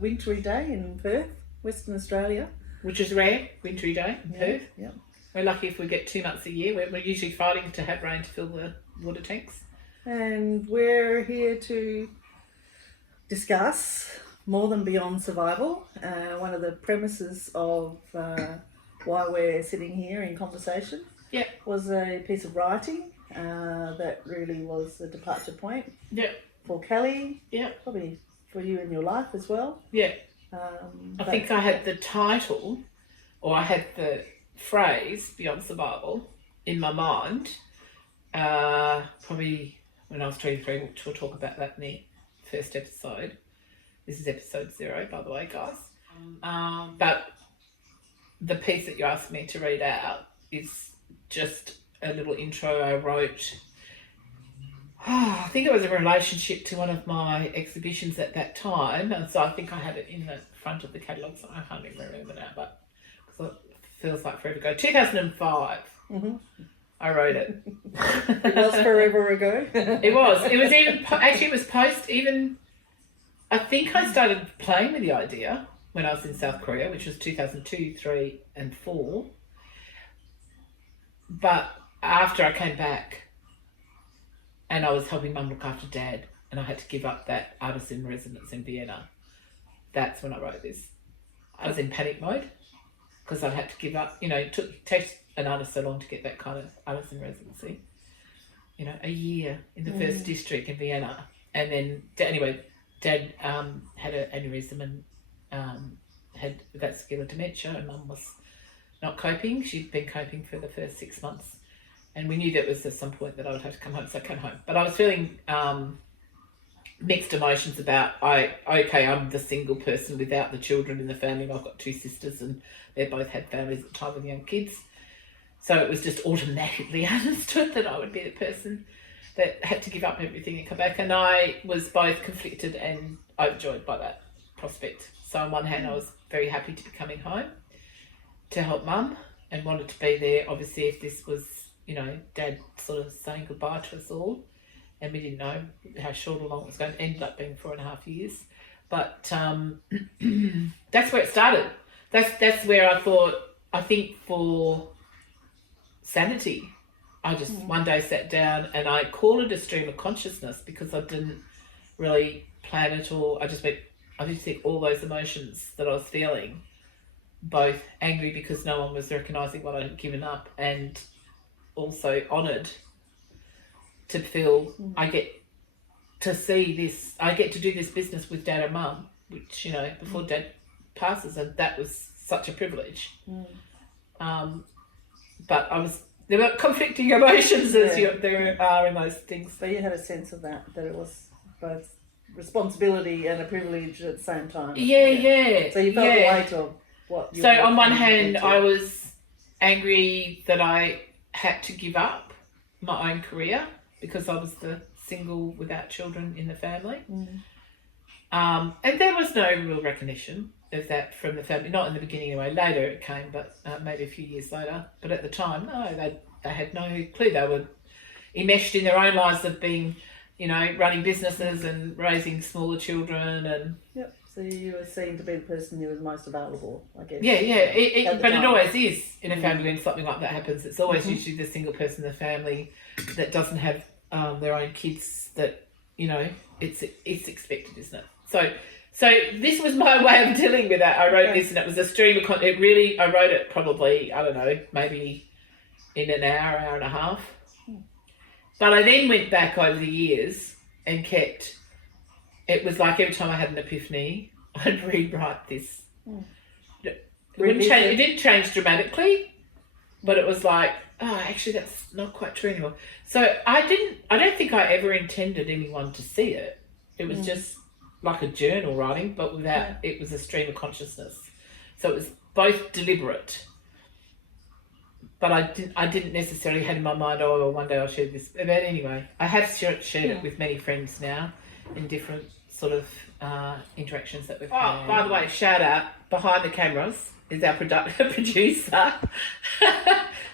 wintry day in Perth, Western Australia. Which is rare, wintry day in Perth. Yeah. We're lucky if we get 2 months a year. We're usually fighting to have rain to fill the water tanks. And we're here to discuss more than beyond survival. One of the premises of why we're sitting here in conversation was a piece of writing that really was a departure point for Kelly, probably for you in your life as well. Yeah. I think I had the title, or I had the phrase beyond survival in my mind probably when I was 23, which we'll talk about that in the first episode. This is episode 0, by the way, guys. But the piece that you asked me to read out is just a little intro I wrote. I think it was in relationship to one of my exhibitions at that time, and so I think I had it in the front of the catalogue, so I can't even remember now, but it feels like forever ago. 2005, I wrote it. It was forever ago. It was. It was even, actually it was post even, I think I started playing with the idea when I was in South Korea, which was 2002, 3 and 4. But after I came back and I was helping Mum look after Dad and I had to give up that artist in residence in Vienna, that's when I wrote this. I was in panic mode because I'd had to give up, it takes an artist so long to get that kind of artist in residency. A year in the first district in Vienna. And then, anyway, Dad had an aneurysm and had vascular dementia, and Mum was not coping. She'd been coping for the first 6 months. And we knew that was at some point that I would have to come home, so I came home. But I was feeling mixed emotions about, I'm the single person without the children in the family. I've got 2 sisters and they both had families at the time with young kids. So it was just automatically understood that I would be the person that had to give up everything and come back. And I was both conflicted and overjoyed by that prospect. So on one hand, I was very happy to be coming home to help Mum and wanted to be there. Obviously, if this was, Dad sort of saying goodbye to us all, and we didn't know how short or long it was going to end up being 4.5 years. But that's where it started. That's where I think for sanity, I just one day sat down and I called it a stream of consciousness because I didn't really plan it all. I just think all those emotions that I was feeling, both angry because no one was recognising what I had given up, and also honoured to feel I get to see this, I get to do this business with Dad and Mum, which, before Dad passes, and that was such a privilege. But there were conflicting emotions as there are in those things. So you had a sense of that it was both responsibility and a privilege at the same time. Yeah. So you felt the weight of what you. So on one hand, I was angry that I had to give up my own career because I was the single without children in the family. And there was no real recognition of that from the family, not in the beginning anyway. Later it came, but maybe a few years later. But at the time, no, they had no clue. They were enmeshed in their own lives of being, running businesses and raising smaller children. And so you were seen to be the person who was most available, I guess. But it always is in a family when something like that happens. It's always usually the single person in the family that doesn't have their own kids that, it's expected, isn't it? So this was my way of dealing with that. I wrote this and it was a stream of I wrote it probably, I don't know, maybe in an hour and a half. But I then went back over the years and it was like every time I had an epiphany, I'd rewrite this. It didn't change dramatically, but it was like, actually that's not quite true anymore. So I don't think I ever intended anyone to see it. It was just like a journal writing, but without, it was a stream of consciousness. So it was both deliberate, but I didn't necessarily have in my mind, one day I'll share this. But anyway, I have shared it with many friends now in different sort of interactions that we've had. Oh, by the way, shout out, behind the cameras is our producer,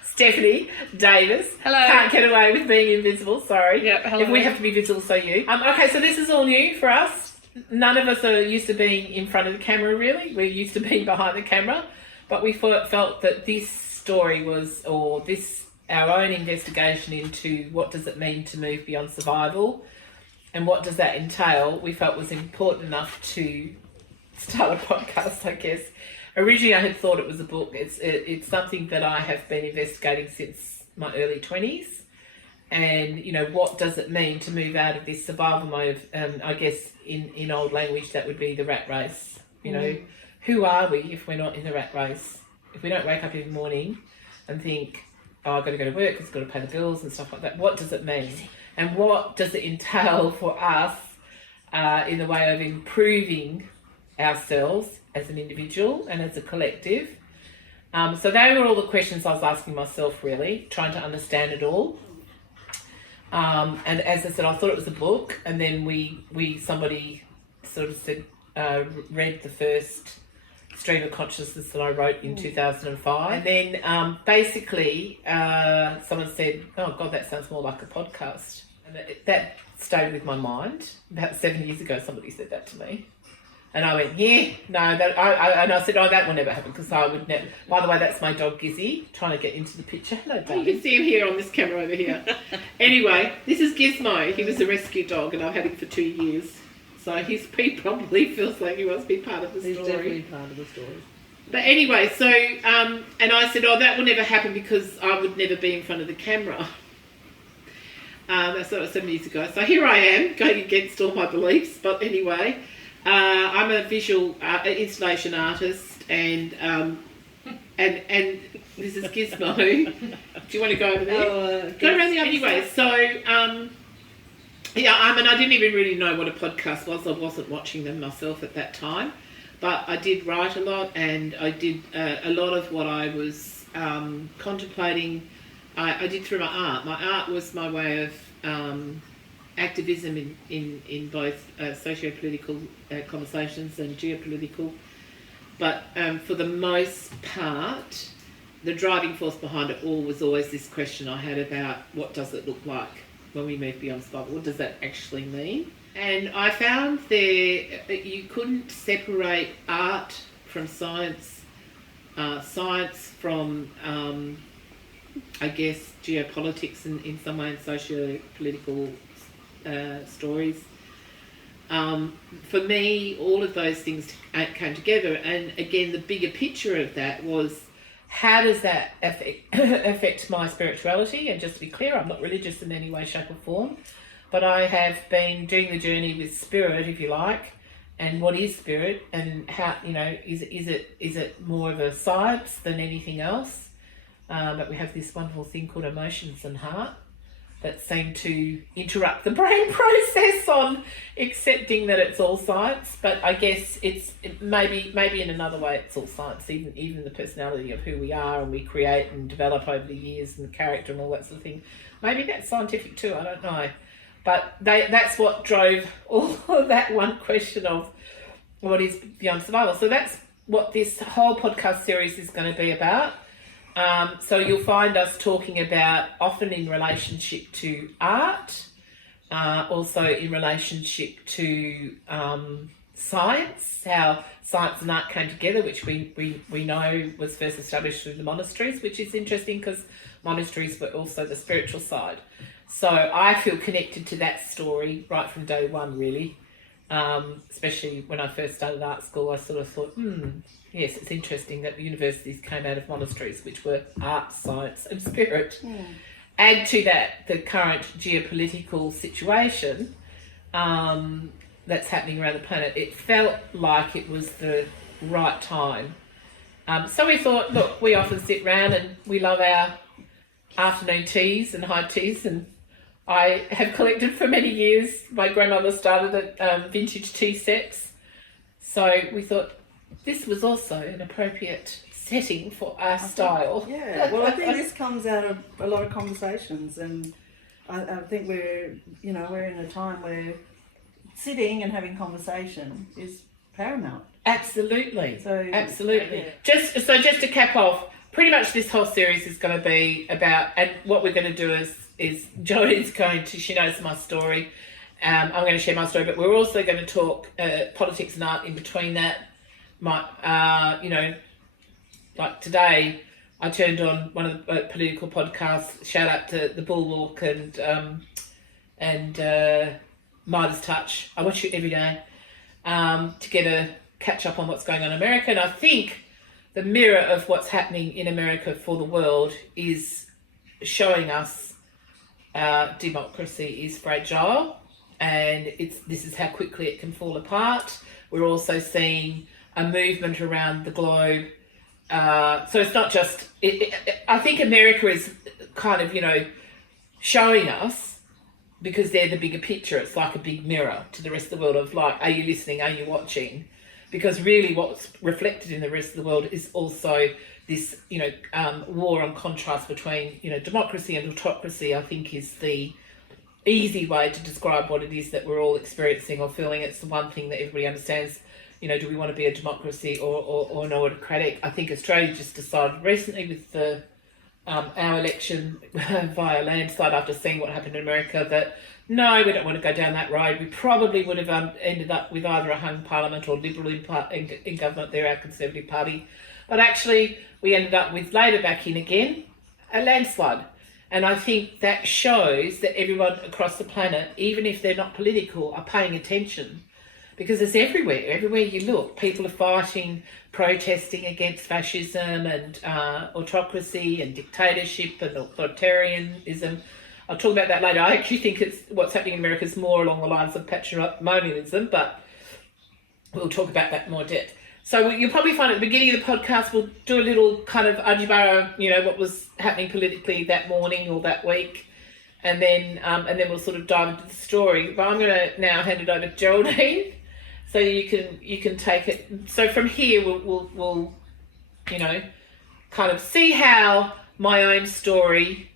Stephanie Davis. Hello. Can't get away with being invisible, sorry. Yep, hello. If we have to be visible, so you. Okay, so this is all new for us. none of us are used to being in front of the camera, really. We're used to being behind the camera. But we felt that this story was, or this, our own investigation into what does it mean to move beyond survival and what does that entail, we felt was important enough to start a podcast, I guess. Originally, I had thought it was a book. It's something that I have been investigating since my early 20s. And, you know, what does it mean to move out of this survival mode? I guess in old language, that would be the rat race. You know, who are we if we're not in the rat race? If we don't wake up every morning and think, oh, I've got to go to work, I've got to pay the bills and stuff like that. What does it mean? And what does it entail for us in the way of improving ourselves as an individual and as a collective? So they were all the questions I was asking myself, really, trying to understand it all. And as I said, I thought it was a book, and then somebody sort of said, read the first stream of consciousness that I wrote in 2005. And then basically someone said, oh God, that sounds more like a podcast. And that stayed with my mind. About 7 years ago, somebody said that to me. And I went, yeah, no, and I said, oh, that will never happen, because I would never. By the way, that's my dog, Gizzy, trying to get into the picture. Hello, baby. You can see him here on this camera over here. Anyway, this is Gizmo. He was a rescue dog, and I've had him for 2 years. So he probably feels like he wants to be part of the story. He's definitely part of the story. But anyway, so, and I said, oh, that will never happen because I would never be in front of the camera. That's what was 7 years ago. So here I am, going against all my beliefs. But anyway, I'm a visual installation artist, and this is Gizmo. Do you want to go over there? Go around the other anyway. So I didn't even really know what a podcast was. I wasn't watching them myself at that time, but I did write a lot, and I did a lot of what I was contemplating. I did through my art. My art was my way of activism in both socio-political conversations and geopolitical. But for the most part, the driving force behind it all was always this question I had about what does it look like when we move beyond survival? What does that actually mean? And I found that you couldn't separate art from science, science from, I guess, geopolitics in some way, and socio-political stories. For me, all of those things came together, and again, the bigger picture of that was, how does that affect my spirituality? And just to be clear, I'm not religious in any way, shape or form, but I have been doing the journey with spirit, if you like, and what is spirit, and how, you know, is it more of a science than anything else? But we have this wonderful thing called emotions and heart that seem to interrupt the brain process on accepting that it's all science. But I guess maybe in another way it's all science, even the personality of who we are and we create and develop over the years, and the character and all that sort of thing. Maybe that's scientific too, I don't know. But that's what drove all of that one question of what is beyond survival. So that's what this whole podcast series is going to be about. So you'll find us talking about, often in relationship to art, also in relationship to science, how science and art came together, which we know was first established through the monasteries, which is interesting because monasteries were also the spiritual side. So I feel connected to that story right from day one, really. Especially when I first started art school, I sort of thought, yes, it's interesting that the universities came out of monasteries, which were art, science and spirit. Add to that the current geopolitical situation that's happening around the planet. It felt like it was the right time. So we thought, look, we often sit round and we love our afternoon teas and high teas, and I have collected for many years. My grandmother started at vintage tea sets. So we thought this was also an appropriate setting for our style. Yeah, well, I think this comes out of a lot of conversations, and I think we're in a time where sitting and having conversation is paramount. Absolutely. So, absolutely. Yeah. Just to cap off, pretty much this whole series is going to be about, and what we're going to do is Jodie's going to, she knows my story, I'm going to share my story, but we're also going to talk politics and art in between that. Like today, I turned on one of the political podcasts. Shout out to the Bulwark and Midas Touch. I watch it every day to get a catch up on what's going on in America. And I think the mirror of what's happening in America for the world is showing us democracy is fragile, and this is how quickly it can fall apart. We're also seeing a movement around the globe. So it's not just... I think America is kind of, showing us, because they're the bigger picture. It's like a big mirror to the rest of the world of like, are you listening? Are you watching? Because really what's reflected in the rest of the world is also this, war on contrast between, democracy and autocracy, I think is the easy way to describe what it is that we're all experiencing or feeling. It's the one thing that everybody understands. Do we want to be a democracy or an autocratic? I think Australia just decided recently with the our election via landslide after seeing what happened in America that no, we don't want to go down that road. We probably would have ended up with either a hung parliament or Liberal in government. They're our Conservative Party. But actually, we ended up with Labor back in again, a landslide. And I think that shows that everyone across the planet, even if they're not political, are paying attention. Because it's everywhere. Everywhere you look, people are fighting, protesting against fascism and autocracy and dictatorship and authoritarianism. I'll talk about that later. I actually think what's happening in America is more along the lines of patrimonialism, but we'll talk about that in more depth. So you'll probably find at the beginning of the podcast, we'll do a little kind of Ajibara, what was happening politically that morning or that week. And then we'll sort of dive into the story. But I'm going to now hand it over to Geraldine, so you can take it. So from here, we'll kind of see how my own story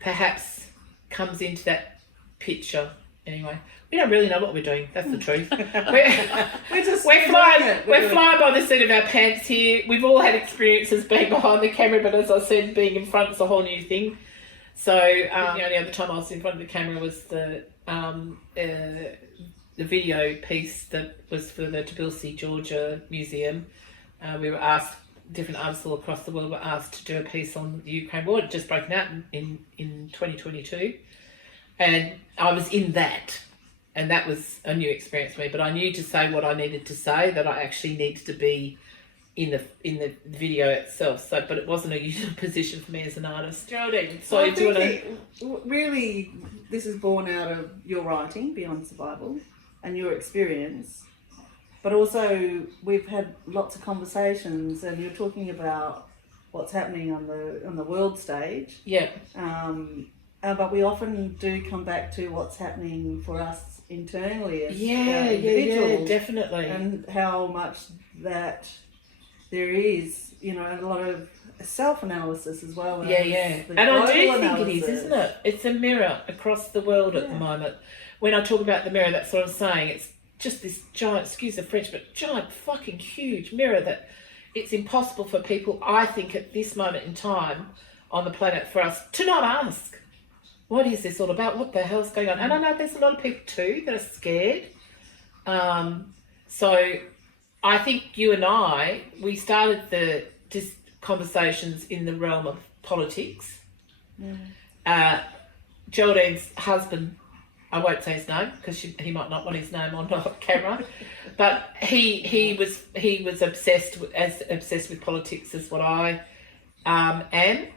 perhaps comes into that picture. Anyway, we don't really know what we're doing. That's the truth. We're flying by the seat of our pants here. We've all had experiences being behind the camera, but as I said, being in front is a whole new thing. So the only other time I was in front of the camera was the video piece that was for the Tbilisi, Georgia Museum. We were asked, different artists all across the world were asked to do a piece on the Ukraine war. It just broken out in 2022. And I was in that. And that was a new experience for me. But I knew to say what I needed to say, that I actually needed to be in the video itself. So, but it wasn't a usual position for me as an artist. Geraldine, so I think really this is born out of your writing, Beyond Survival, and your experience. But also we've had lots of conversations, and you're talking about what's happening on the world stage. Yeah. But we often do come back to what's happening for us internally as Yeah, individuals, definitely, and how much that there is, a lot of self-analysis as well. And I do think it is, isn't it? It's a mirror across the world at the moment. When I talk about the mirror, that's what I'm saying. It's just this giant, excuse the French, but giant fucking huge mirror that it's impossible for people, I think, at this moment in time on the planet for us to not ask, what is this all about? What the hell's going on? And I know there's a lot of people too that are scared. So I think you and I, we started the conversations in the realm of politics. Geraldine's husband, I won't say his name because he might not want his name on camera, but he was obsessed with politics as what I am,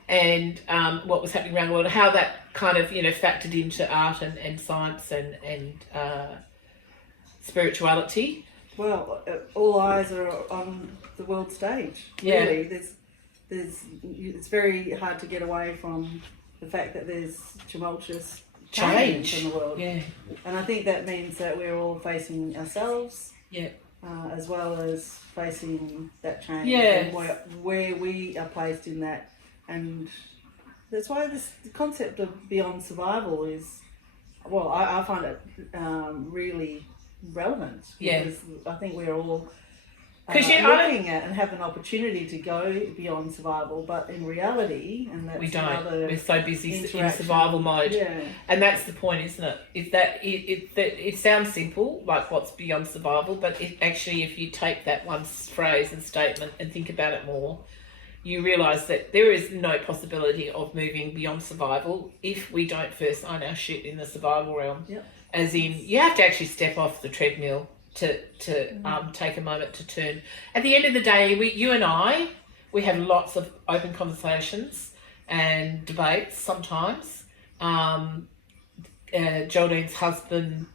and what was happening around the world, how that kind of factored into art and science and spirituality. Well, all eyes are on the world stage. Really, it's very hard to get away from the fact that there's tumultuous change in the world. Yeah. And I think that means that we're all facing ourselves. Yeah. As well as facing that change. Yeah. And where we are placed in that, and that's why the concept of Beyond Survival is, well, I find it really relevant, because I think we're all looking at and have an opportunity to go beyond survival, but in reality, and that's we don't. We're so busy in survival mode, and that's the point, isn't it? Is that it sounds simple, like what's beyond survival, but it actually, if you take that one phrase and statement and think about it more, you realise that there is no possibility of moving beyond survival if we don't first own our shit in the survival realm. Yep. As in, you have to actually step off the treadmill to take a moment to turn. At the end of the day, you and I, we have lots of open conversations and debates sometimes. Geraldine's husband,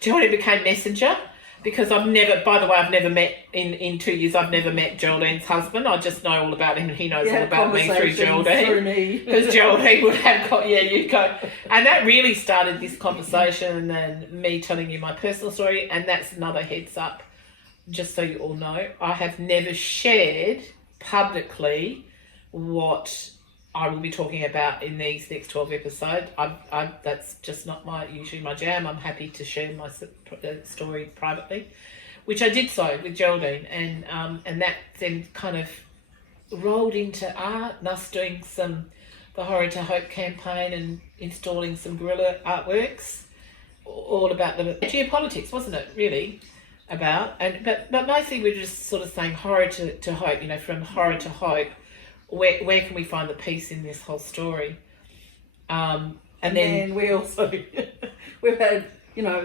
Geraldine became messenger because I've never met, in 2 years, I've never met Geraldine's husband. I just know all about him and he knows all about me through Geraldine. Because Geraldine would have got, you go. And that really started this conversation and me telling you my personal story. And that's another heads up, just so you all know. I have never shared publicly what I will be talking about in these next 12 episodes. That's just not usually my jam. I'm happy to share my story privately, which I did so with Geraldine, and that then kind of rolled into art, and us doing the Horror to Hope campaign and installing some guerrilla artworks, all about the geopolitics, wasn't it? Really about, but mostly we're just sort of saying horror to hope. From horror to hope. Where can we find the peace in this whole story? And then we also we've had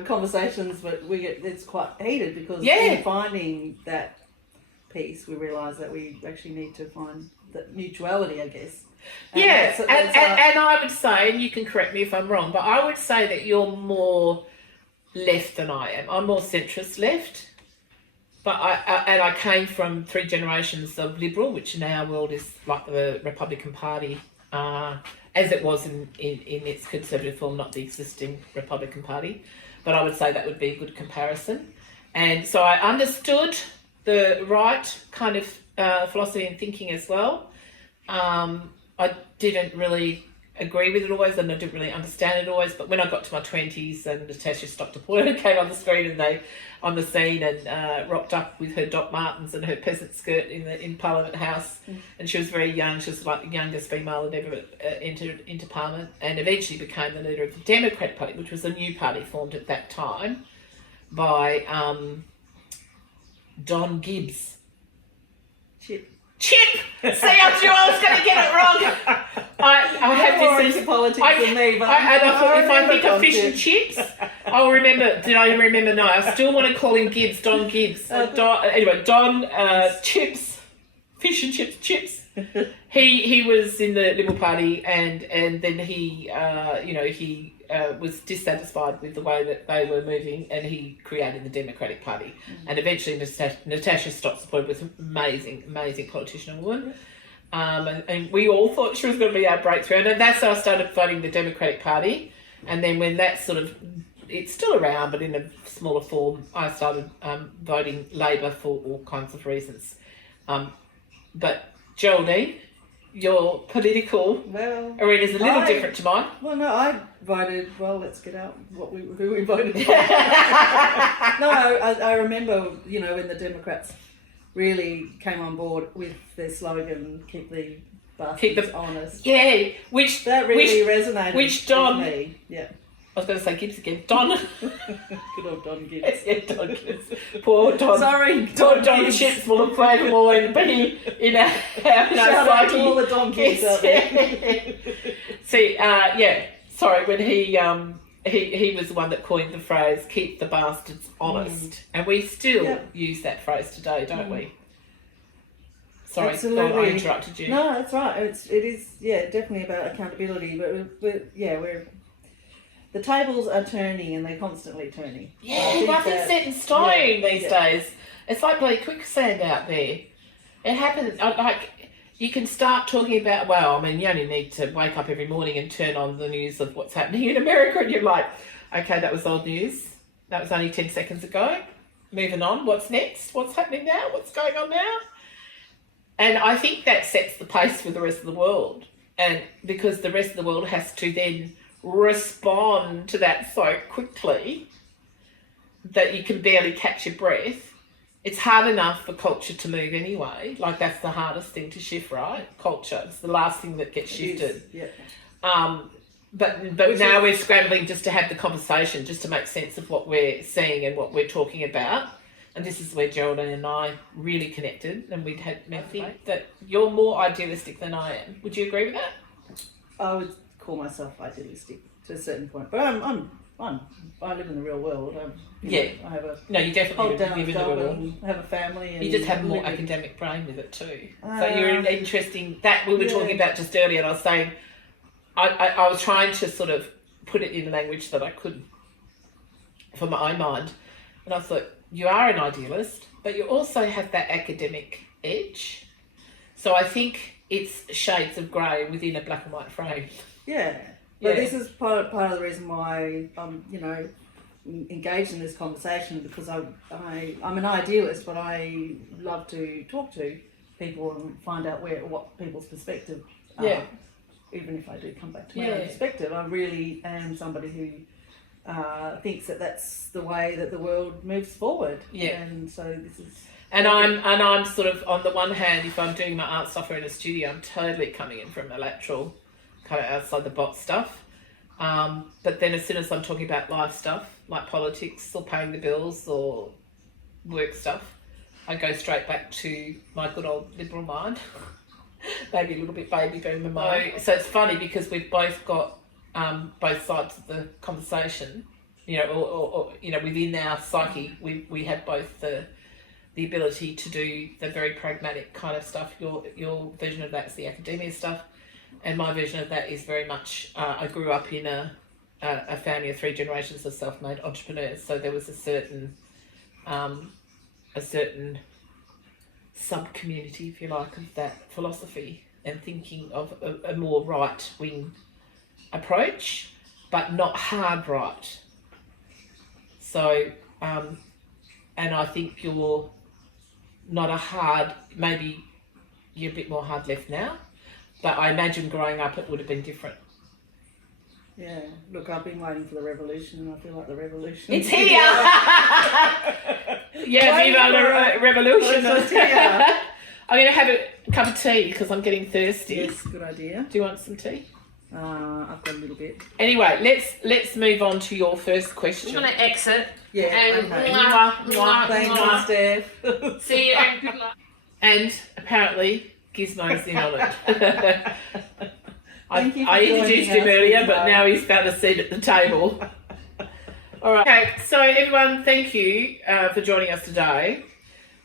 conversations, but it's quite heated because in finding that peace, we realise that we actually need to find that mutuality, I guess. And and I would say, and you can correct me if I'm wrong, but I would say that you're more left than I am. I'm more centrist left. But I came from 3 generations of liberal, which in our world is like the Republican Party, as it was in its conservative form, not the existing Republican Party. But I would say that would be a good comparison. And so I understood the right kind of philosophy and thinking as well. I didn't really agree with it always, and I didn't really understand it always. But when I got to my 20s and Natasha Stockton came on the screen and on the scene and rocked up with her Doc Martens and her peasant skirt in Parliament House, and she was very young. She was like the youngest female that ever entered into Parliament, and eventually became the leader of the Democratic Party, which was a new party formed at that time by Don Gibbs. Chip! See, I knew I was going to get it wrong. I have more into politics than me, but I thought if I think of fish and chips, I'll remember. Did I remember? No, I still want to call him Gibbs, Don Gibbs. Don Chips, fish and chips. He was in the Liberal Party, and then he was dissatisfied with the way that they were moving, and he created the Democratic Party. And eventually Natasha Stockton was an amazing politician and woman. And we all thought she was going to be our breakthrough. And that's how I started voting the Democratic Party. And then when that it's still around, but in a smaller form, I started voting Labor for all kinds of reasons. But Geraldine, your political arena is a little different to mine. Well, no, I voted. Well, let's get out who we voted for. No, I remember, when the Democrats really came on board with their slogan, "Keep the bastards honest." Yeah, that really resonated with me. Yeah. I was going to say Gibbs again. Don. Good old Don Gibbs. Yeah, Don Gibbs. Poor Don. Sorry, Don Chips will look favourable and be in our Shout out to all the Don Gibbs out there. See, sorry, when he was the one that coined the phrase, "Keep the bastards honest." And we still use that phrase today, don't we? Sorry, absolutely. I interrupted you. No, that's right. It is definitely about accountability, but the tables are turning, and they're constantly turning. Yeah, nothing's set in stone these days. It's like bloody quicksand out there. It happens. You can start talking about, you only need to wake up every morning and turn on the news of what's happening in America, and you're like, okay, that was old news. That was only 10 seconds ago. Moving on. What's next? What's happening now? What's going on now? And I think that sets the pace for the rest of the world. And because the rest of the world has to then respond to that so quickly that you can barely catch your breath. it's hard enough for culture to move anyway. Like, that's the hardest thing to shift, right? Culture. It's the last thing that gets shifted. Yeah. But now we're scrambling just to have the conversation, just to make sense of what we're seeing and what we're talking about. And this is where Geraldine and I really connected, and we'd had I think that you're more idealistic than I am. Would you agree with that? I would call myself idealistic to a certain point, but I live in the real world. I have a you definitely hold down live in the job world. and have a family. And You just have more academic brain with it too. So you're interesting. That we were talking about just earlier, and I was saying, I was trying to sort of put it in a language that I could for my own mind, and I thought, you are an idealist, but you also have that academic edge. So I think it's shades of grey within a black and white frame. Yeah. But this is part of the reason why I'm, engaged in this conversation, because I'm an idealist, but I love to talk to people and find out what people's perspective are. Yeah. Even if I do come back to my own perspective, I really am somebody who thinks that that's the way that the world moves forward. Yeah. And so this is. And I'm sort of, on the one hand, if I'm doing my art software in a studio, I'm totally coming in from a lateral, kind of outside the box stuff. But then as soon as I'm talking about life stuff, like politics or paying the bills or work stuff, I go straight back to my good old liberal mind. Maybe a little bit baby boomer mind. So it's funny because we've both got both sides of the conversation, or within our psyche, we have both the ability to do the very pragmatic kind of stuff. Your version of that is the academia stuff, and my version of that is very much, I grew up in a family of 3 generations of self-made entrepreneurs, so there was a certain sub-community, if you like, of that philosophy and thinking of a more right-wing approach, but not hard right. So, and I think you're not a hard, maybe you're a bit more hard left now, but I imagine growing up it would have been different. Yeah, look, I've been waiting for the revolution, and I feel like the revolution. It's here! Viva la revolution! It's here. I'm going to have a cup of tea because I'm getting thirsty. Yes, good idea. Do you want some tea? I've got a little bit. Anyway, let's move on to your first question. I'm going to exit. Yeah. And Thank you, Steph. see you and good luck. And apparently, Gizmo's in on it. Thank you for I introduced him joining us, earlier, Gizmo. but now he's found a seat at the table. All right. Okay, so everyone, thank you for joining us today.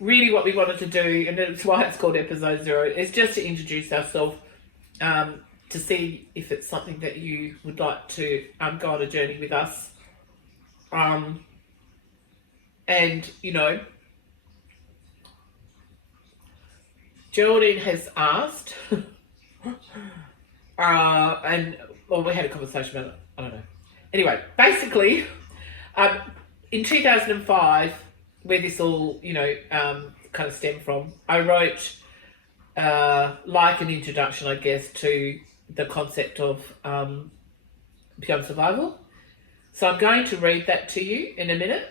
Really what we wanted to do, and that's why it's called Ep0, is just to introduce ourselves, to see if it's something that you would like to go on a journey with us. And, Geraldine has asked, we had a conversation about it, I don't know. Anyway, basically, in 2005, where this all, kind of stemmed from, I wrote, like an introduction, I guess, to the concept of beyond survival. So I'm going to read that to you in a minute,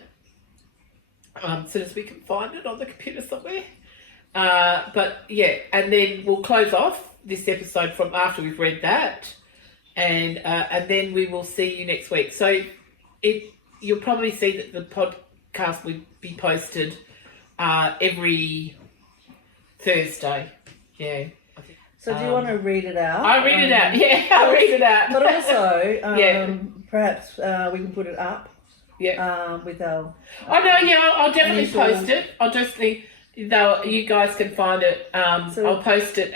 as soon as we can find it on the computer somewhere. But yeah, and then we'll close off this episode from after we've read that, and then we will see you next week. So you'll probably see that the podcast will be posted every Thursday. Yeah. So do you want to read it out? I'll read it out. Yeah, I'll read it out. But also, perhaps we can put it up. Yeah. With our. I'll definitely post it. I'll just you guys can find it. I'll post it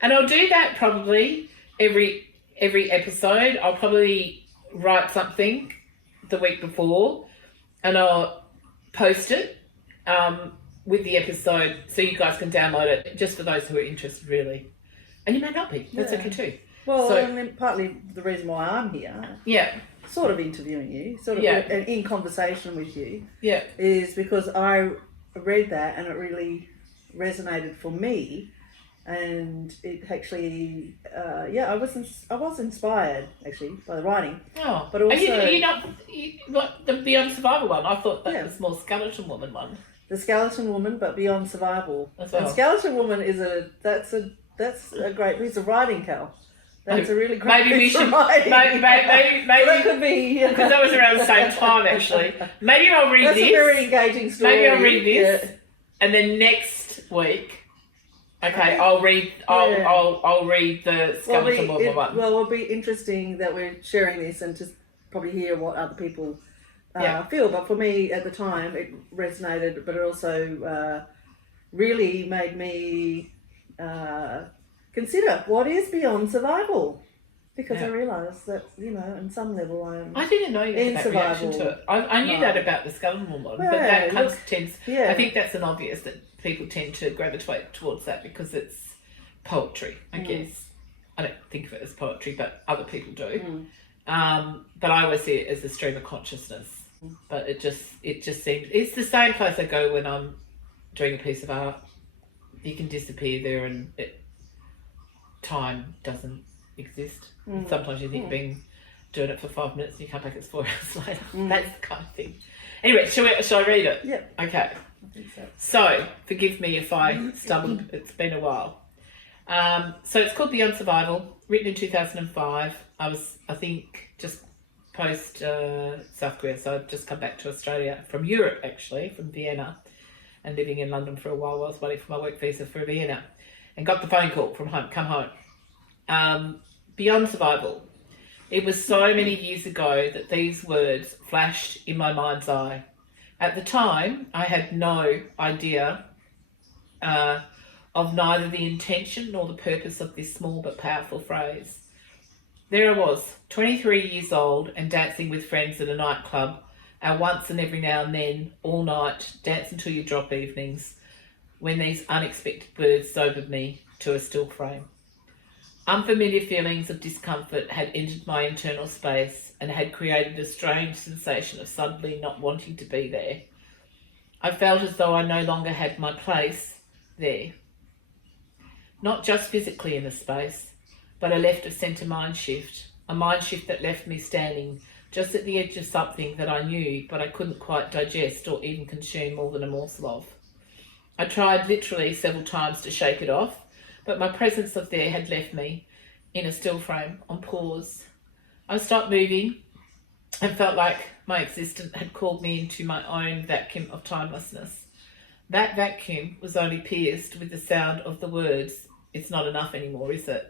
and I'll do that probably every episode. I'll probably write something the week before, and I'll post it with the episode so you guys can download it, just for those who are interested, really. And you may not be. That's okay too. Well, and then partly the reason why I'm here, sort of interviewing you, and in conversation with you, is because I read that and it really resonated for me, and it actually, I was inspired actually by the writing. Oh, but also are you not the Beyond Survival one? I thought that was more Skeleton Woman one. The Skeleton Woman, but Beyond Survival. As well. And Skeleton Woman is that's a great piece of writing, Cal. That's a really great piece of writing. Maybe that could be, because that was around the same time actually. Maybe I'll read that's this. That's a very engaging story. Maybe I'll read this, and then next week. Okay, I'll read. I'll read the Skeleton Woman one. Well, it'll be interesting that we're sharing this and to probably hear what other people feel. But for me at the time, it resonated, but it also really made me consider what is beyond survival. Because I realised that, on some level I didn't know you had that reaction to it. I knew that about the Skeleton Woman, but that tends. I think that's an obvious that people tend to gravitate towards that because it's poetry, I guess. I don't think of it as poetry, but other people do. But I always see it as a stream of consciousness. But it just seems it's the same place I go when I'm doing a piece of art. You can disappear there, and time doesn't exist. Sometimes you think being doing it for 5 minutes and you come back, it's 4 hours later. That's the kind of thing. Anyway, shall I read it? Yeah. Okay. I think so. So, forgive me if I stumbled. It's been a while. So it's called Beyond Survival, written in 2005. I was, I think, just post South Korea, so I'd just come back to Australia from Europe, actually, from Vienna, and living in London for a while while I was waiting for my work visa for Vienna, and got the phone call from home, come home. Beyond Survival. It was so many years ago that these words flashed in my mind's eye. At the time, I had no idea of neither the intention nor the purpose of this small but powerful phrase. There I was, 23 years old and dancing with friends at a nightclub, our once and every now and then, all night, dance until you drop evenings, when these unexpected words sobered me to a still frame. Unfamiliar feelings of discomfort had entered my internal space and had created a strange sensation of suddenly not wanting to be there. I felt as though I no longer had my place there. Not just physically in the space, but a left of centre mind shift, a mind shift that left me standing just at the edge of something that I knew but I couldn't quite digest or even consume more than a morsel of. I tried literally several times to shake it off, but my presence of there had left me in a still frame, on pause. I stopped moving and felt like my existence had called me into my own vacuum of timelessness. That vacuum was only pierced with the sound of the words, "It's not enough anymore, is it?"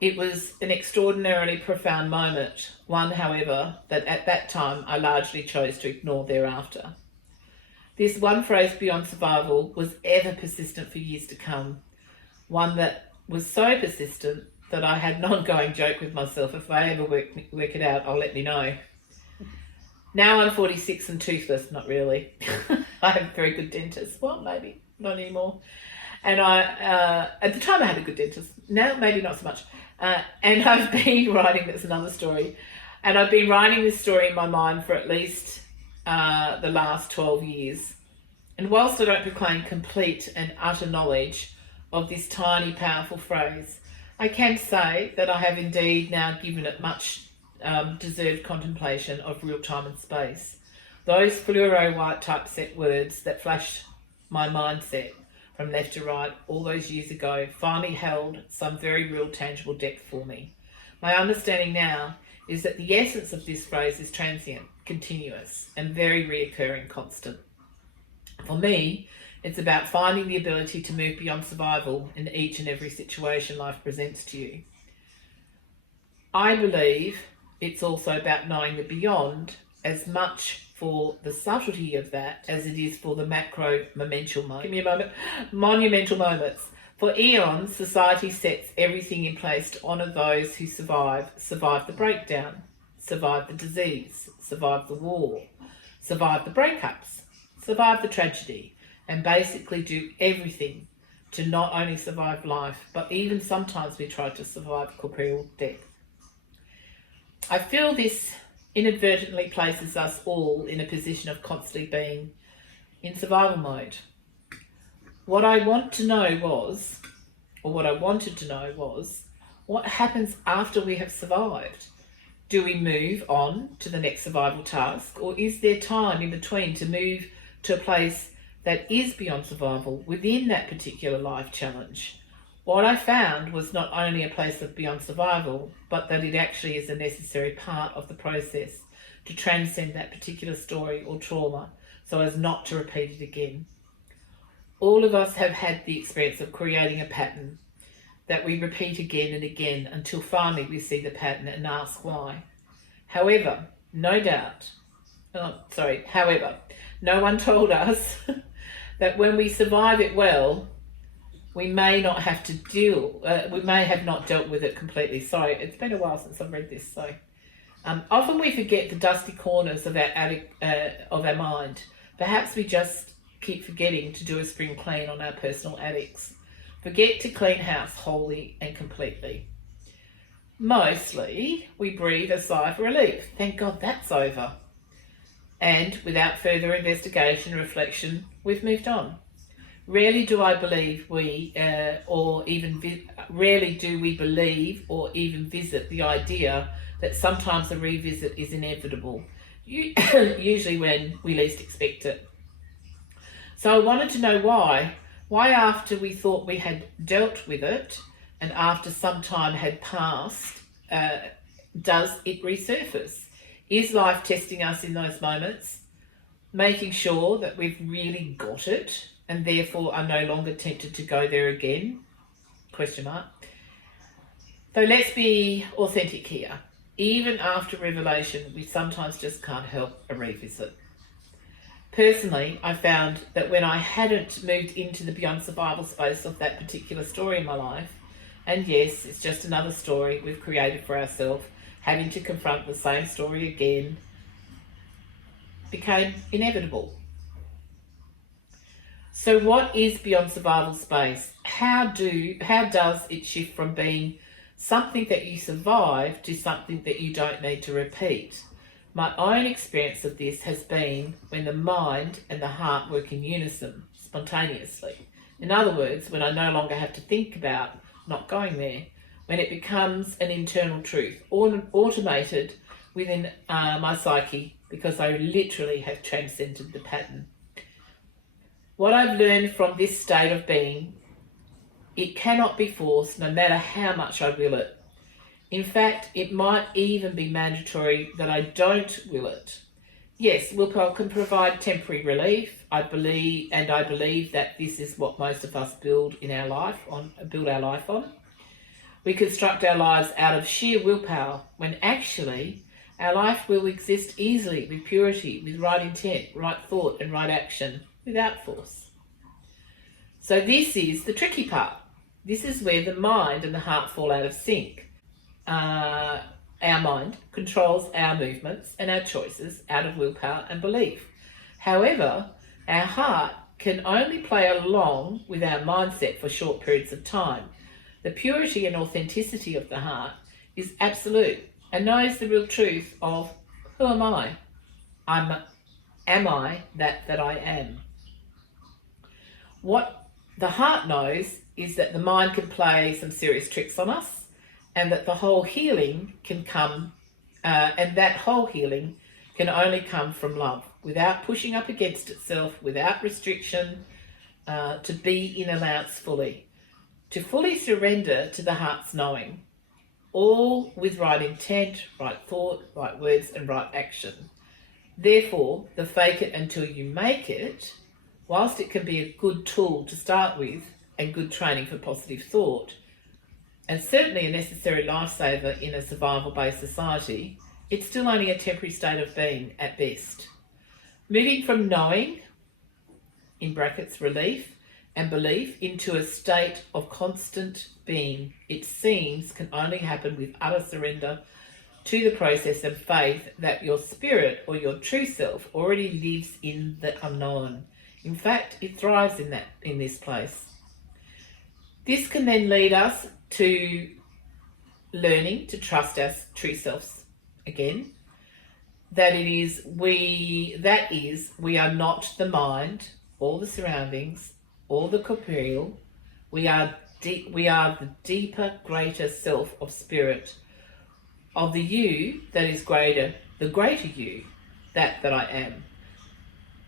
It was an extraordinarily profound moment, one, however, that at that time I largely chose to ignore thereafter. This one phrase, beyond survival, was ever persistent for years to come. One that was so persistent that I had an ongoing joke with myself. If I ever work it out, I'll let me know. Now I'm 46 and toothless. Not really. I have a very good dentist. Well, maybe. Not anymore. And at the time I had a good dentist. Now, maybe not so much. And I've been writing, that's another story. And I've been writing this story in my mind for at least the last 12 years. And whilst I don't proclaim complete and utter knowledge of this tiny, powerful phrase, I can say that I have indeed now given it much deserved contemplation of real time and space. Those fluoro white typeset words that flashed my mindset from left to right all those years ago finally held some very real tangible depth for me. My understanding now is that the essence of this phrase is transient, continuous, and very reoccurring, constant. For me, it's about finding the ability to move beyond survival in each and every situation life presents to you. I believe it's also about knowing the beyond as much for the subtlety of that as it is for the macro monumental moments. Give me a moment. Monumental moments. For eons, society sets everything in place to honour those who survive the breakdown, survive the disease, survive the war, survive the breakups, survive the tragedy, and basically do everything to not only survive life, but even sometimes we try to survive corporeal death. I feel this inadvertently places us all in a position of constantly being in survival mode. What I wanted to know was, what happens after we have survived? Do we move on to the next survival task, or is there time in between to move to a place that is beyond survival within that particular life challenge? What I found was not only a place of beyond survival, but that it actually is a necessary part of the process to transcend that particular story or trauma so as not to repeat it again. All of us have had the experience of creating a pattern that we repeat again and again until finally we see the pattern and ask why. However, no one told us that when we survive it well, we may not have to we may have not dealt with it completely. Sorry, it's been a while since I've read this, so. Often we forget the dusty corners of our mind. Perhaps we just keep forgetting to do a spring clean on our personal attics. Forget to clean house wholly and completely. Mostly, we breathe a sigh of relief. Thank God that's over. And without further investigation and reflection, we've moved on. Rarely do we believe or even visit the idea that sometimes a revisit is inevitable, usually when we least expect it. So I wanted to know why after we thought we had dealt with it and after some time had passed, does it resurface? Is life testing us in those moments, making sure that we've really got it and therefore are no longer tempted to go there again? Question mark. Though let's be authentic here. Even after revelation, we sometimes just can't help a revisit. Personally, I found that when I hadn't moved into the beyond survival space of that particular story in my life, and yes, it's just another story we've created for ourselves, having to confront the same story again became inevitable. So what is beyond survival space? How does it shift from being something that you survive to something that you don't need to repeat? My own experience of this has been when the mind and the heart work in unison, spontaneously. In other words, when I no longer have to think about not going there, when it becomes an internal truth, automated within my psyche, because I literally have transcended the pattern. What I've learned from this state of being, it cannot be forced no matter how much I will it. In fact, it might even be mandatory that I don't will it. Yes, willpower can provide temporary relief. I believe that this is what most of us build our life on. We construct our lives out of sheer willpower, when actually our life will exist easily with purity, with right intent, right thought, and right action, without force. So this is the tricky part. This is where the mind and the heart fall out of sync. Our mind controls our movements and our choices out of willpower and belief. However, our heart can only play along with our mindset for short periods of time. The purity and authenticity of the heart is absolute and knows the real truth of who am I? Am I that I am? What the heart knows is that the mind can play some serious tricks on us, and that the whole healing can come, and that whole healing can only come from love, without pushing up against itself, without restriction, to be in allowance fully, to fully surrender to the heart's knowing, all with right intent, right thought, right words, and right action. Therefore, the fake it until you make it, whilst it can be a good tool to start with and good training for positive thought, and certainly a necessary lifesaver in a survival-based society, it's still only a temporary state of being at best. Moving from knowing, in brackets relief, and belief into a state of constant being, it seems, can only happen with utter surrender to the process and faith that your spirit or your true self already lives in the unknown. In fact, it thrives in this place. This can then lead us to learning to trust our true selves again. We are not the mind, or the surroundings, or the corporeal. We are the deeper, greater self of spirit, of the you that is greater, the greater you that I am.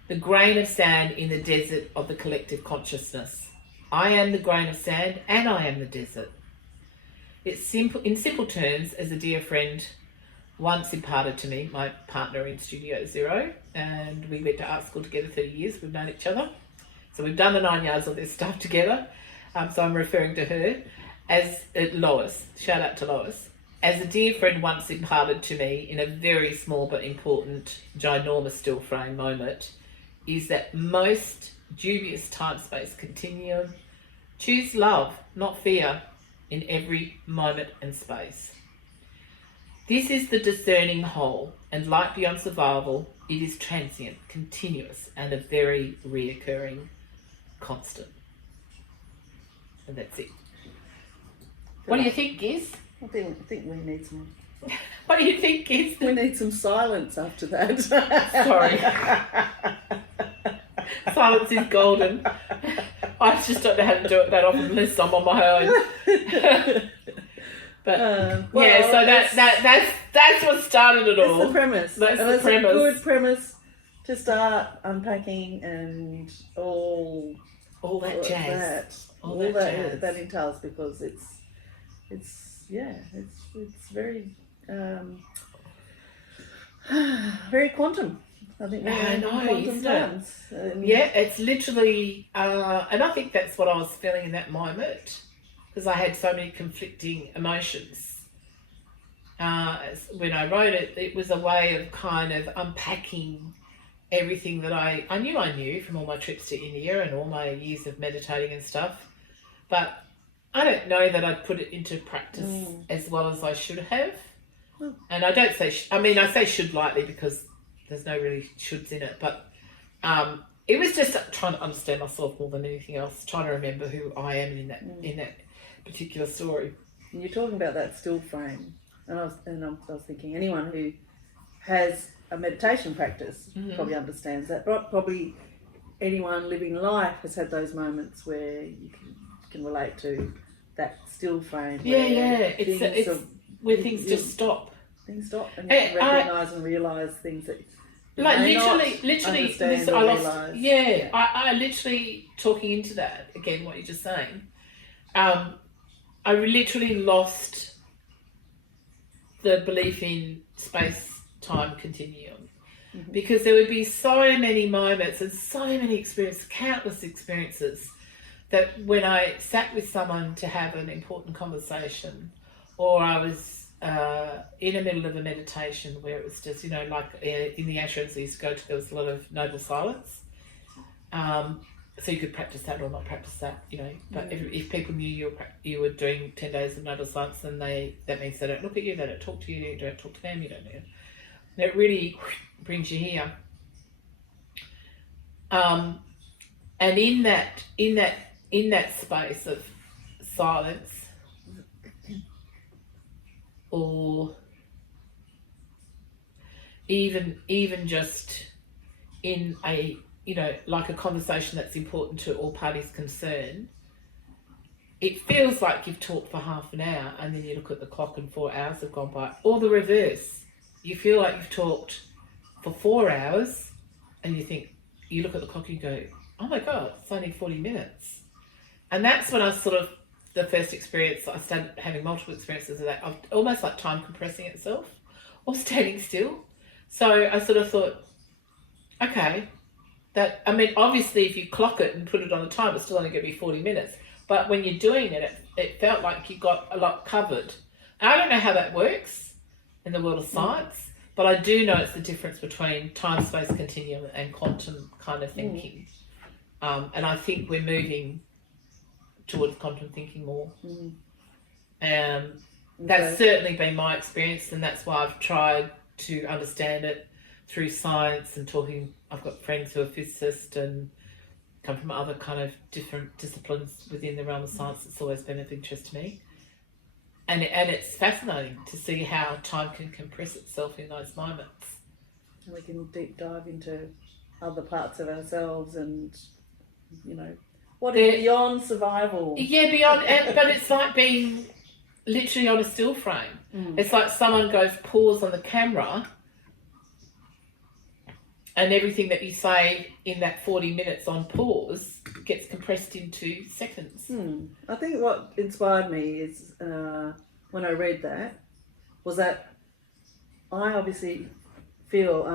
The grain of sand in the desert of the collective consciousness. I am the grain of sand and I am the desert. It's simple, in simple terms, as a dear friend once imparted to me, my partner in StudioZer0, and we went to art school together 30 years, we've known each other. So we've done the 9 yards of this stuff together. So I'm referring to her as Lois, shout out to Lois. As a dear friend once imparted to me in a very small but important, ginormous still frame moment, is that most dubious time-space continuum choose love, not fear, in every moment and space. This is the discerning whole, and like beyond survival, it is transient, continuous, and a very reoccurring constant. And that's it. What do you think, Giz? I think we need some. What do you think, Giz? We need some silence after that. Sorry. Silence is golden. I just don't know how to do it that often unless I'm on my own. But yeah, so that's what started it all. That's the premise. That's and the premise. A good premise to start unpacking and all that jazz. That entails, because it's very very quantum. I think I know, quantum times. Yeah, it's literally, and I think that's what I was feeling in that moment, because I had so many conflicting emotions. When I wrote it, it was a way of kind of unpacking everything that I knew from all my trips to India and all my years of meditating and stuff. But I don't know that I put it into practice as well as I should have. And I don't say, I say should lightly because there's no really shoulds in it. But it was just trying to understand myself more than anything else, trying to remember who I am in that particular story. And you're talking about that still frame. And I was thinking anyone who has a meditation practice probably understands that. Probably anyone living life has had those moments where you can relate to that still frame. It's where things just stop. Things stop, and you can recognise and realise things that literally. Understand I or lost. realise. I literally talking into that again. What you're just saying. I literally lost the belief in space-time continuum, because there would be so many moments and so many experiences, countless experiences, that when I sat with someone to have an important conversation, or I was in the middle of a meditation where it was just, like in the ashrams we used to go to, there was a lot of noble silence. So you could practice that or not practice that, But if people knew you were doing 10 days of noble silence, then that means they don't look at you, they don't talk to you, you don't talk to them, you don't know. And it really brings you here. And in that space of silence, or even just in a like a conversation that's important to all parties concerned, it feels like you've talked for half an hour and then you look at the clock and 4 hours have gone by, or the reverse. You feel like you've talked for 4 hours and you look at the clock and you go, oh my God, it's only 40 minutes. And that's when the first experience, I started having multiple experiences of that, of almost like time compressing itself or standing still. So I sort of thought, okay, obviously if you clock it and put it on the time, it's still only going to be 40 minutes. But when you're doing it felt like you got a lot covered. And I don't know how that works in the world of science, but I do know it's the difference between time-space continuum and quantum kind of thinking. And I think we're moving towards quantum thinking more. That's certainly been my experience, and that's why I've tried to understand it through science and talking. I've got friends who are physicists and come from other kind of different disciplines within the realm of science. It's always been of interest to me. And it's fascinating to see how time can compress itself in those moments. And we can deep dive into other parts of ourselves and, what is beyond survival. Yeah, beyond, but it's like being literally on a still frame. It's like someone goes pause on the camera and everything that you say in that 40 minutes on pause gets compressed into seconds. I think what inspired me is when I read that was that I obviously feel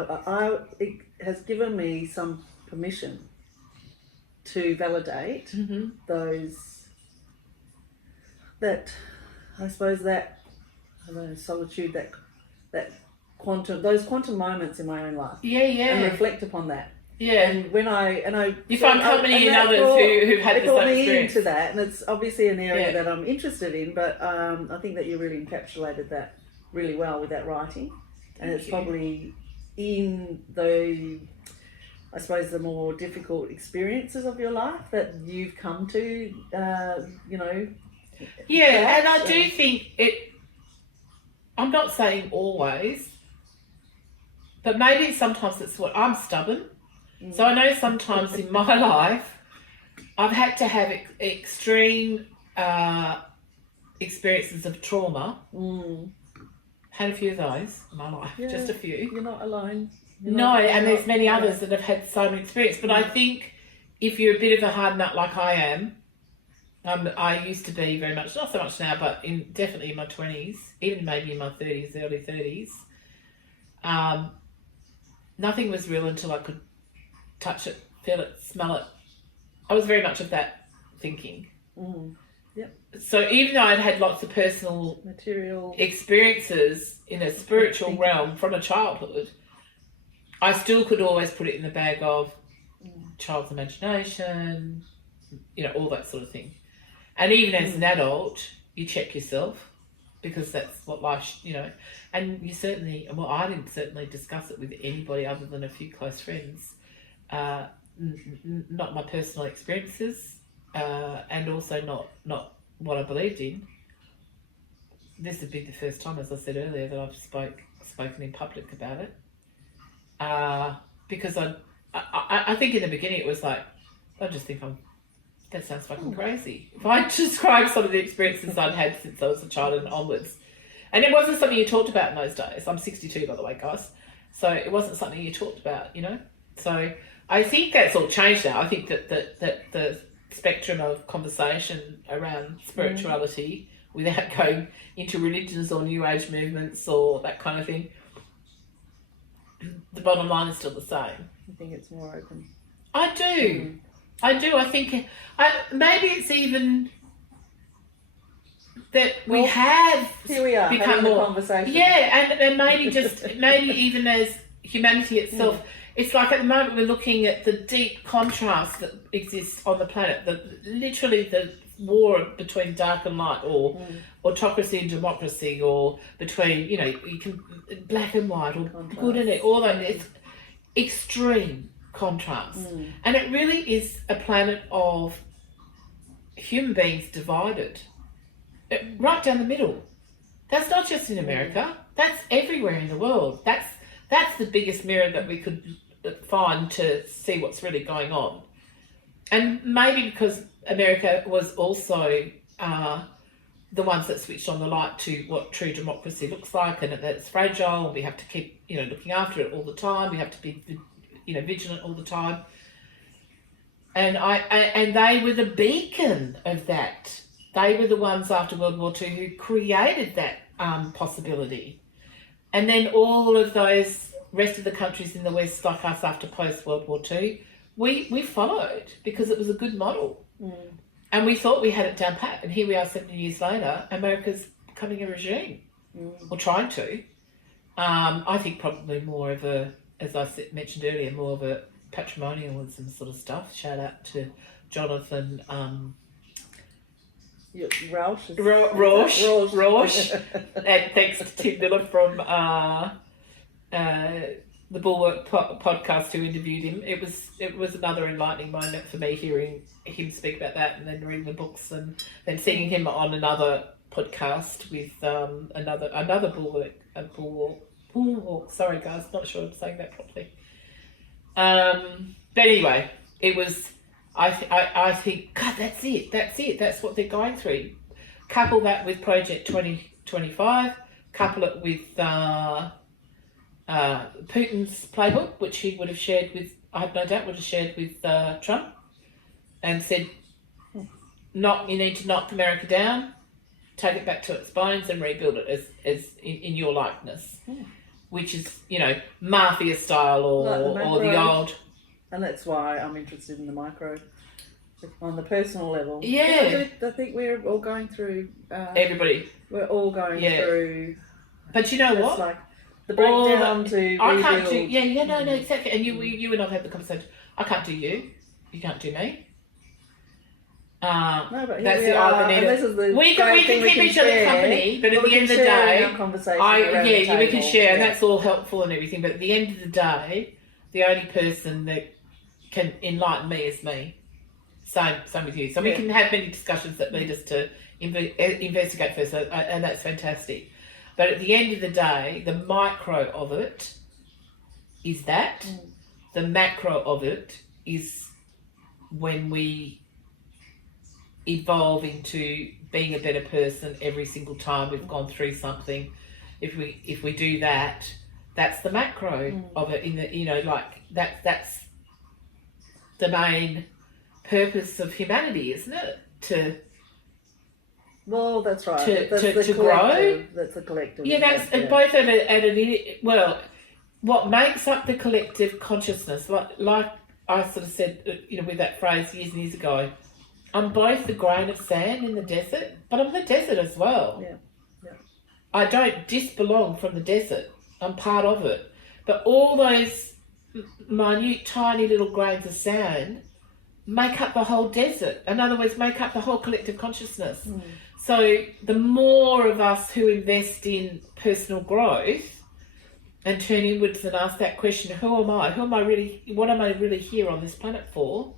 it has given me some permission to validate those, that I suppose that, I don't know, solitude, that quantum, those quantum moments in my own life. And reflect upon that. And when you find company in others who've had the same me experience. into that, and it's obviously an area that I'm interested in. But I think that you really encapsulated that really well with that writing, and it's probably in the, I suppose, the more difficult experiences of your life that you've come to, you know. Yeah, and I do think it. I'm not saying always, but maybe sometimes it's what I'm stubborn. So I know sometimes in my life, I've had to have extreme experiences of trauma. Had a few of those in my life, just a few. You're not alone. There's many others that have had the same experience. But I think if you're a bit of a hard nut like I am, I used to be very much, not so much now, but definitely in my 20s, even maybe in my 30s, early 30s, nothing was real until I could touch it, feel it, smell it. I was very much of that thinking. So even though I'd had lots of personal material experiences in a spiritual realm from a childhood, I still could always put it in the bag of child's imagination, you know, all that sort of thing. And even as an adult, you check yourself, because that's what life, you know, and you certainly, well, I didn't certainly discuss it with anybody other than a few close friends, not my personal experiences, and also not what I believed in. This would be the first time, as I said earlier, that I've spoken in public about it, because I think in the beginning it was like, I just think that sounds fucking crazy. If I describe some of the experiences I'd had since I was a child and onwards, and it wasn't something you talked about in those days. I'm 62, by the way, guys. So it wasn't something you talked about, you know. So I think that's all changed now. I think that the spectrum of conversation around spirituality, without going into religions or New Age movements or that kind of thing, the bottom line is still the same. I think it's more open. I do. I think maybe it's even that we have here we are become having more the conversation. and maybe even as humanity itself, it's like at the moment we're looking at the deep contrast that exists on the planet, literally the war between dark and light, or autocracy and democracy, or between, you know, you can black and white, or contrast. Good and all that. It's extreme contrast, and it really is a planet of human beings divided right down the middle. That's not just in America, that's everywhere in the world. That's the biggest mirror that we could find to see what's really going on. And maybe because America was also the ones that switched on the light to what true democracy looks like, and that it's fragile, and we have to keep, you know, looking after it all the time. We have to be, you know, vigilant all the time. And they were the beacon of that. They were the ones after World War II who created that possibility. And then all of those rest of the countries in the West, like us after post-World War II, we followed because it was a good model. And we thought we had it down pat. And here we are 70 years later, America's becoming a regime, or trying to. I think probably more of a, as I mentioned earlier, more of a patrimonialism sort of stuff. Shout out to Jonathan... Rausch. And thanks to Tim Miller from the Bulwark podcast who interviewed him. It was another enlightening moment for me, hearing him speak about that, and then reading the books, and then seeing him on another podcast with another Bulwark. Sorry guys, not sure I'm saying that properly. But anyway, it was. I think, God, that's it. That's what they're going through. couple that with Project 2025, couple it with Putin's playbook, which he would have shared with, I have no doubt, would have shared with Trump, and said, you need to knock America down, take it back to its bones and rebuild it as in your likeness, which is, mafia style or the old. And that's why I'm interested in the micro, on the personal level. Yeah. I think we're all going through... everybody. We're all going through... But you know what? Like the breakdown to rebuild. I can't do... no, exactly. And you and I've had the conversation. I can't do you. You can't do me. No, but that's the irony. We can keep each other company, but at the end of the day, we can share, and that's all helpful and everything. But at the end of the day, the only person that can enlighten me is me. Same with you. So we can have many discussions that lead us to investigate first, and that's fantastic. But at the end of the day, the micro of it is that. The macro of it is when we evolve into being a better person every single time we've gone through something. If we do that, that's the macro of it. In the that's the main purpose of humanity, isn't it? Well, that's right. To grow. That's the collective. Yeah, that's both at what makes up the collective consciousness. Like I sort of said, with that phrase years and years ago. I'm both the grain of sand in the desert, but I'm the desert as well. Yeah. I don't disbelong from the desert. I'm part of it. But all those minute, tiny little grains of sand make up the whole desert. In other words, make up the whole collective consciousness. So the more of us who invest in personal growth and turn inwards and ask that question, who am I? What am I really here on this planet for?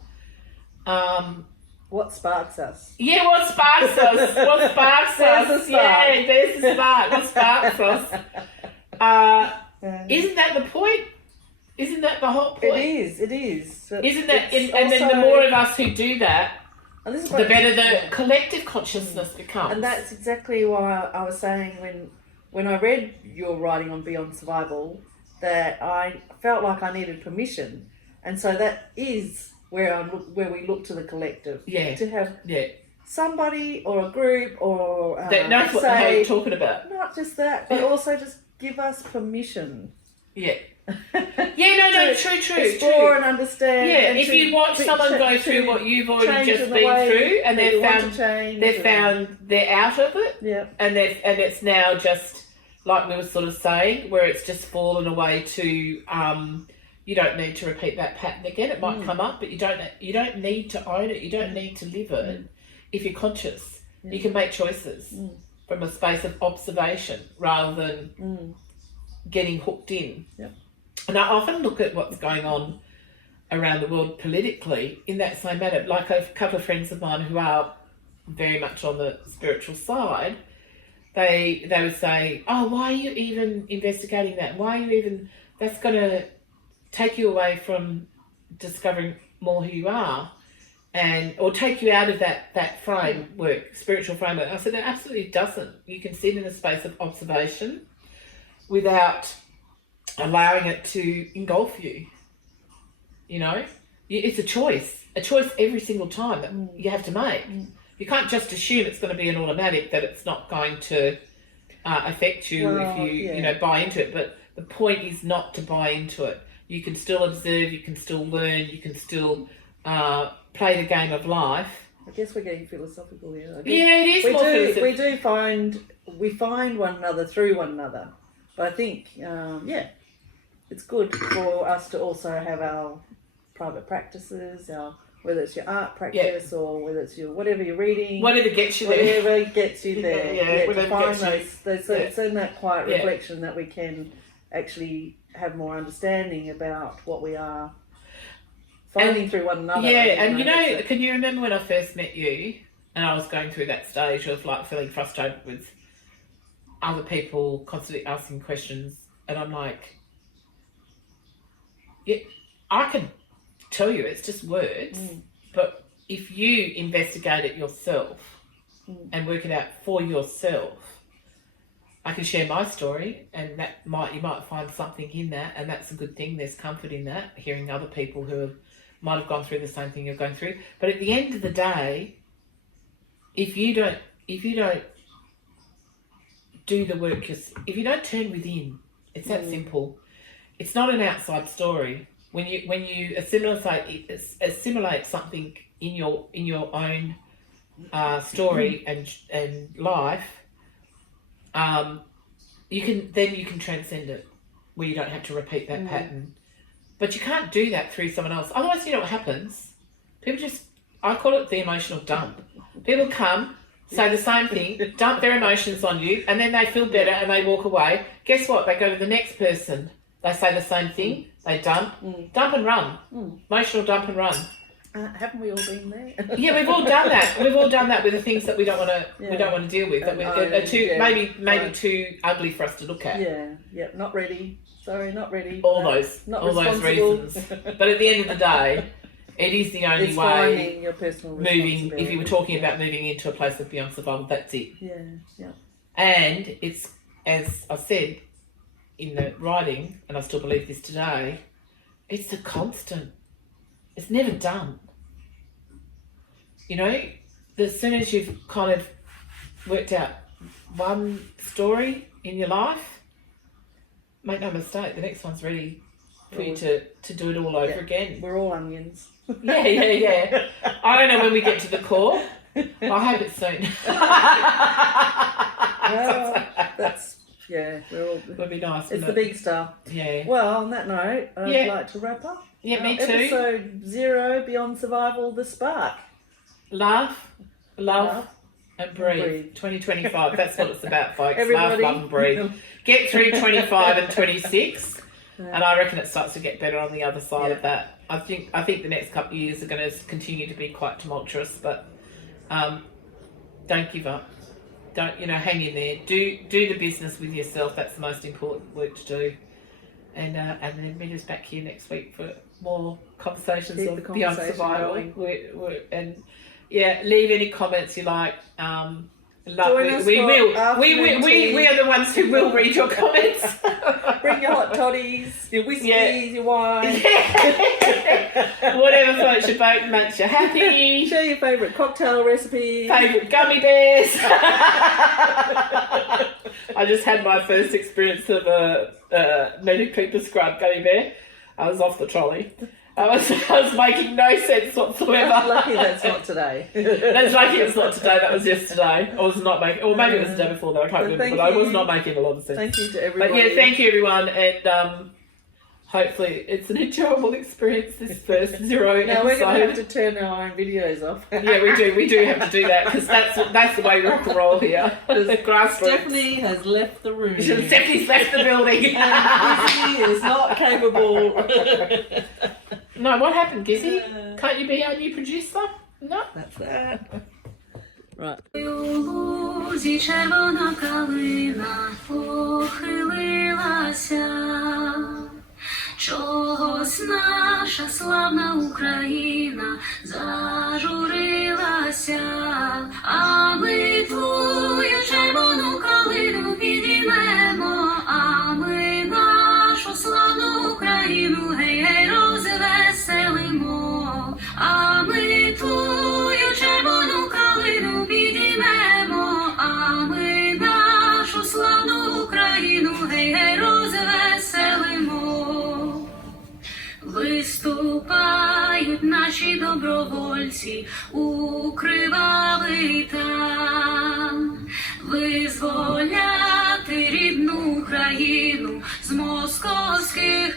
What sparks us? Yeah, what sparks us? What sparks us? There's the spark. Yeah, there's the spark. What sparks us? Isn't that the point? Isn't that the whole point? It is. Isn't that? And then the more of us who do that, the better the collective consciousness becomes. And that's exactly why I was saying when I read your writing on Beyond Survival that I felt like I needed permission, and so that is where we look to the collective to have somebody or a group or that knows what the hell you're talking about. Not just that, but also just give us permission. Yeah. True. Explore and understand. Yeah, and if you watch someone go through what you've already just been through, and they're out of it, and it's now just like we were sort of saying, where it's just fallen away to. You don't need to repeat that pattern again. It might come up, but you don't need to own it. You don't need to live it. If you're conscious, you can make choices from a space of observation rather than getting hooked in. And I often look at what's going on around the world politically in that same matter. Like a couple of friends of mine who are very much on the spiritual side, they would say, "Oh, why are you even investigating that? Why are you even? That's going to take you away from discovering more who you are, or take you out of that framework, spiritual framework." I said, "It absolutely doesn't. You can sit in a space of observation without allowing it to engulf you. It's a choice every single time that you have to make. You can't just assume it's going to be an automatic, that it's not going to affect you if you buy into it. But the point is not to buy into it. You can still observe, you can still learn, you can still play the game of life." I guess we're getting philosophical here. Yeah, it is more philosophical. We find one another through one another. But I think, it's good for us to also have our private practices, whether it's your art practice or whether it's your whatever you're reading. Whatever gets you there. To find those. So it's in that quiet reflection that we can actually have more understanding about what we are finding through one another. Yeah, and can you remember when I first met you and I was going through that stage of like feeling frustrated with other people constantly asking questions, and I'm like, I can tell you it's just words, but if you investigate it yourself, and work it out for yourself. I can share my story, and you might find something in that, and that's a good thing. There's comfort in that, hearing other people who might have gone through the same thing you're going through. But at the end of the day, if you don't do the work, if you don't turn within, it's that simple. It's not an outside story. When you assimilate something in your own story and life, you can transcend it, where you don't have to repeat that pattern. But you can't do that through someone else. Otherwise, you know what happens? I call it the emotional dump. People come, say the same thing, dump their emotions on you, and then they feel better and they walk away. Guess what? They go to the next person. They say the same thing. They dump and run. Emotional dump and run. Haven't we all been there? Yeah, we've all done that. We've all done that with the things that we don't want to deal with. That are too maybe too ugly for us to look at. Yeah. Not ready. Sorry, not ready. All those reasons. But at the end of the day, it is the only way. Your personal moving. If you were talking about moving into a place of beyond survival, that's it. Yeah. And it's, as I said in the writing, and I still believe this today, it's a constant. It's never done. You know, as soon as you've kind of worked out one story in your life, make no mistake, the next one's ready for you to do it all over again. We're all onions. Yeah. I don't know when we get to the core. I hope it's soon. We're all. Would be nice. It's the big stuff. Yeah. Well, on that note, I'd like to wrap up. Yeah, me too. Episode 0, Beyond Survival, The Spark. Love, and breathe. 2025. That's what it's about, folks. Everybody. Love and breathe. Get through 25 and 26, and I reckon it starts to get better on the other side of that. I think the next couple of years are going to continue to be quite tumultuous, but don't give up. Don't hang in there. Do the business with yourself. That's the most important work to do. And then meet us back here next week for more conversations of Beyond Survival. And leave any comments you like. We are the ones who will read your comments. Bring your hot toddies, your whiskies, your wine. Whatever floats your boat and makes you happy. Share your favourite cocktail recipe. Favourite gummy bears. I just had my first experience of a medically prescribed gummy bear. I was off the trolley. I was making no sense whatsoever. That's lucky that's not today. That's lucky it's not today. That was yesterday. I was not making, or maybe it was the day before that. I can't remember. But I was not making a lot of sense. Thank you to everybody. But thank you everyone, and hopefully it's an enjoyable experience. This first 0 episode. Now we're going to have to turn our own videos off. Yeah, we do. We do have to do that because that's the way we rock and roll here. Stephanie has left the room. Stephanie's left the building. Gizzy is not capable. No, what happened, Gizzy? Can't you be our new producer? No. That's that. Right. У лузі червона калина похилилася, чогось наша славна Україна зажурилася, а ми твою червону калину підіймемо, а ми нашу славну Україну гей-гей розвеселимо, а ми твою червону калину підіймемо, а ми нашу славну Україну гей-гей розвеселимо. Виступають наші добровольці у кривавий там, визволяти рідну Україну з московських